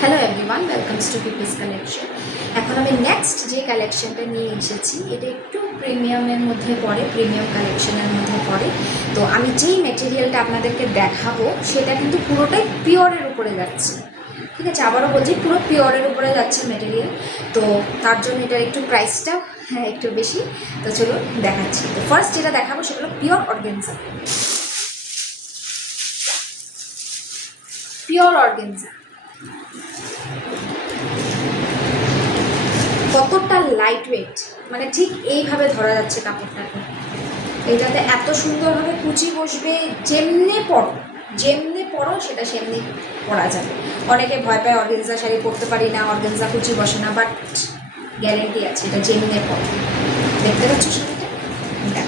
Hello everyone, welcomes two পিপিস collection. এখন আমি next যে কালেকশনটা নিয়ে এসেছি এটা একটু প্রিমিয়ামের মধ্যে পড়ে, প্রিমিয়াম কালেকশনের মধ্যে পড়ে। তো আমি যেই মেটেরিয়ালটা আপনাদেরকে দেখাবো সেটা কিন্তু পুরোটাই পিওরের উপরে যাচ্ছে। ঠিক আছে, আবারও বলছি পুরো পিওরের উপরে যাচ্ছে মেটেরিয়াল। তো তার জন্য এটার একটু প্রাইসটা একটু বেশি। তো চলুন দেখাচ্ছি। তো ফার্স্ট যেটা দেখাবো সেটা হলো পিওর অর্গানজা। পিওর অর্গানজা কতটা লাইট ওয়েট, মানে ঠিক এইভাবে ধরা যাচ্ছে কাপড়টাকে। এটাতে এত সুন্দরভাবে কুচি বসবে, যেমনি পরো সেটা সেমনি পরা যাবে। অনেকে ভয় পায় অর্গানজা শাড়ি পরতে পারি না, অর্গানজা কুচি বসে না, বাট গ্যারেন্টি আছে এটা যেমনি পরো। দেখতে পাচ্ছ শাড়িটা?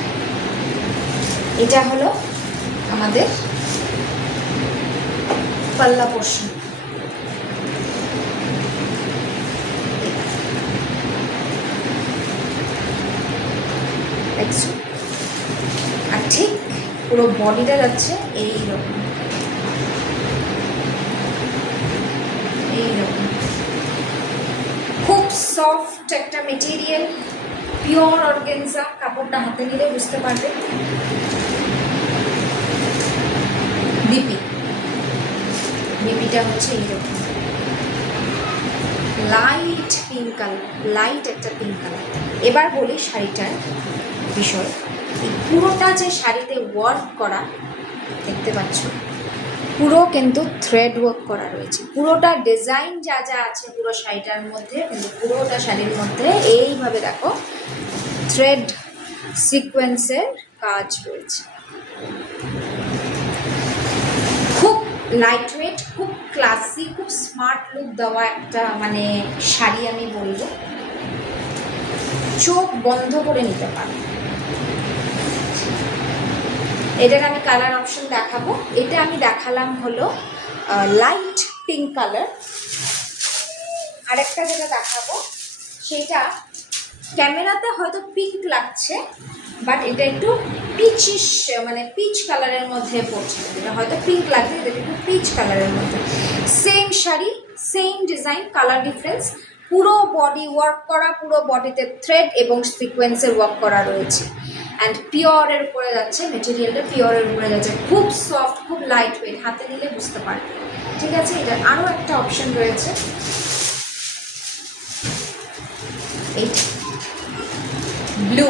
এটা হলো আমাদের পাল্লা পোর্শন। দেখছো? আর ঠিক পুরো বডিটা যাচ্ছে এইরকম এইরকম। খুব সফট একটা মেটেরিয়াল, পিওর অর্গানজা। কাপড়টা হাতে নিলে বুঝতে পারবে। বিপিটা হচ্ছে এইরকম লাইট পিঙ্ক কালার, লাইট একটা পিঙ্ক কালার। এবার বলি শাড়িটার বিষয়। এই পুরোটা যে শাড়িতে ওয়ার্ক করা দেখতে পাচ্ছ, পুরো কিন্তু থ্রেড ওয়ার্ক করা রয়েছে। পুরোটা ডিজাইন যা যা আছে পুরো শাড়িটার মধ্যে, কিন্তু পুরোটা শাড়ির মধ্যে এইভাবে দেখো থ্রেড সিকোয়েন্সের কাজ রয়েছে। খুব লাইট ওয়েট, খুব ক্লাসি, খুব স্মার্ট লুক দেওয়া একটা মানে শাড়ি আমি বলবো। চোখ বন্ধ করে নিতে পারো। এটার আমি কালার অপশন দেখাবো। এটা আমি দেখালাম হলো লাইট পিঙ্ক কালার। আরেকটা যেটা দেখাবো সেটা ক্যামেরাতে হয়তো পিঙ্ক লাগছে, বাট এটা একটু পিচিশ, মানে পিচ কালারের মধ্যে পড়ছে। এটা হয়তো পিঙ্ক লাগছে, এটা একটু পিচ কালারের মধ্যে। Same sari, same design, colour difference. পুরো বডি ওয়ার্ক করা, পুরো বডিতে থ্রেড এবং সিকোয়েন্সের ওয়ার্ক করা রয়েছে। অ্যান্ড পিওরের উপরে যাচ্ছে, মেটেরিয়ালটা পিওরের উপরে যাচ্ছে। খুব সফট, খুব লাইট ওয়েট, হাতে নিলে বুঝতে পারবে। ঠিক আছে, এটা আরও একটা অপশন রয়েছে, এইটা ব্লু।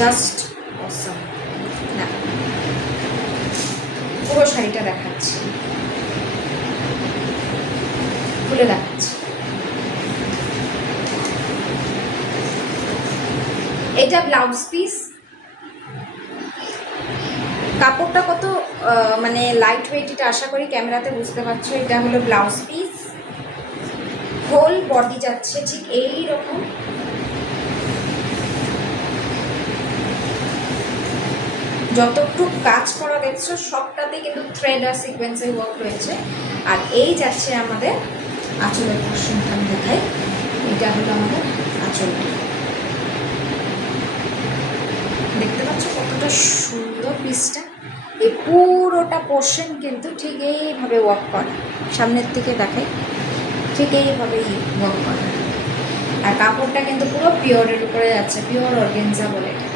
জাস্ট অসম। না, পুরো শাড়িটা দেখাচ্ছি, খুলে দেখাচ্ছি। এটা ব্লাউজ পিস। কাপড়টা কত মানে লাইট ওয়েট, এটা আশা করি ক্যামেরাতে বুঝতে পারছো। এটা হলো ব্লাউজ পিস, হোল বডি যাচ্ছে ঠিক এই রকম। যতটুকু কাজ করা দেখছো সবটাতে কিন্তু থ্রেড আর সিকোয়েন্সের ওয়ার্ক রয়েছে। আর এই যাচ্ছে আমাদের আঁচলের পোর্শনটা দেখাই। এটা হলো আমাদের আঁচলটা। দেখতে পাচ্ছ কতটা সুন্দর পিসটা। এই পুরোটা পোর্শন কিন্তু ঠিক এইভাবে ওয়ার্ক করে। সামনের থেকে দেখাই, ঠিক এইভাবেই ওয়ার্ক করে। আর কাপড়টা কিন্তু পুরো পিওরের উপরে যাচ্ছে, পিওর অর্গানজা বলে এটা।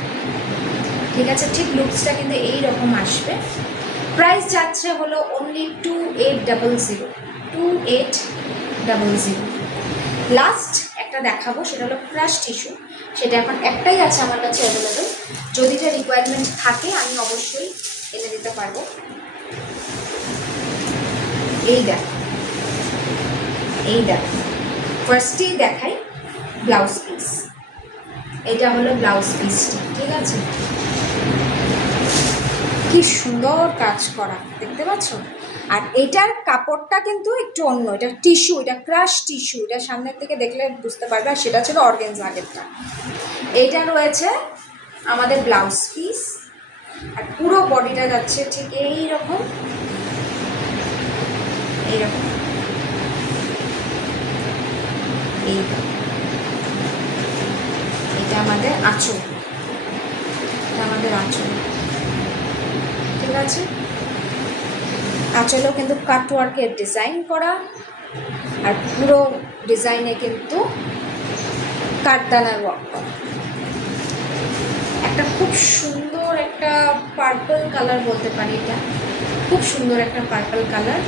ঠিক আছে, ঠিক লুকসটা কিন্তু এইরকম আসবে। প্রাইস যাচ্ছে হলো অনলি 2800, 2800। লাস্ট একটা দেখাবো, সেটা হলো ক্রাশ টিস্যু। সেটা এখন একটাই আছে আমার কাছে অ্যাভেলেবেল। যদি এটা রিকোয়ারমেন্ট থাকে আমি অবশ্যই এনে দিতে পারবো। এই দেখ ফার্স্টেই দেখাই ব্লাউজ পিস। এটা হলো ব্লাউজ পিসটা। ঠিক আছে, কি সুন্দর কাজ করা দেখতে পাচ্ছ। আর এটার কাপড়টা কিন্তু একটু অন্য, এটা টিস্যু, এটা ক্রাশ টিস্যু। এটা সামনের থেকে দেখলে বুঝতে পারবে। আর সেটা ছিল অর্গানজা আগেরটা। এটা রয়েছে আমাদের ব্লাউজ পিস। আর পুরো বডিটা যাচ্ছে ঠিক এইরকম এইরকম। এটা আমাদের আঁচল, এটা আমাদের আঁচল। ঠিক আছে, আঁচলেও কিন্তু কাটওয়ার্কের ডিজাইন করা, আর পুরো ডিজাইনে কিন্তু কাঠদানার ওয়ার্ক করা। একটা খুব সুন্দর একটা পার্পল কালার বলতে পারি, এটা খুব সুন্দর একটা পার্পল কালার।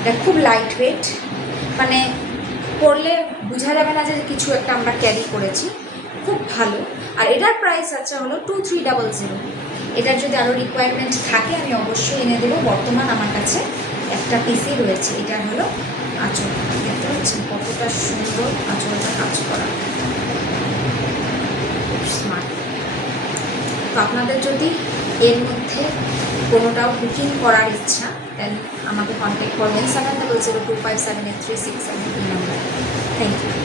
এটা খুব লাইট ওয়েট, মানে পরলে বোঝা যাবে না যে কিছু একটা আমরা ক্যারি করেছি, খুব ভালো। আর এটার প্রাইস আছে হলো 2300। এটার যদি আরও রিকোয়ারমেন্ট থাকে আমি অবশ্যই এনে দেবো। বর্তমান আমার কাছে একটা পিসই রয়েছে। এটার হলো আঁচল, দেখতে পাচ্ছেন কতটা সুন্দর আঁচলটা কাজ করা, স্মার্ট। তো আপনাদের যদি এর মধ্যে কোনোটাও বুকিং করার ইচ্ছা, দেন আমাকে কন্ট্যাক্ট করবেন 7002578367 নাম্বার। Thank you.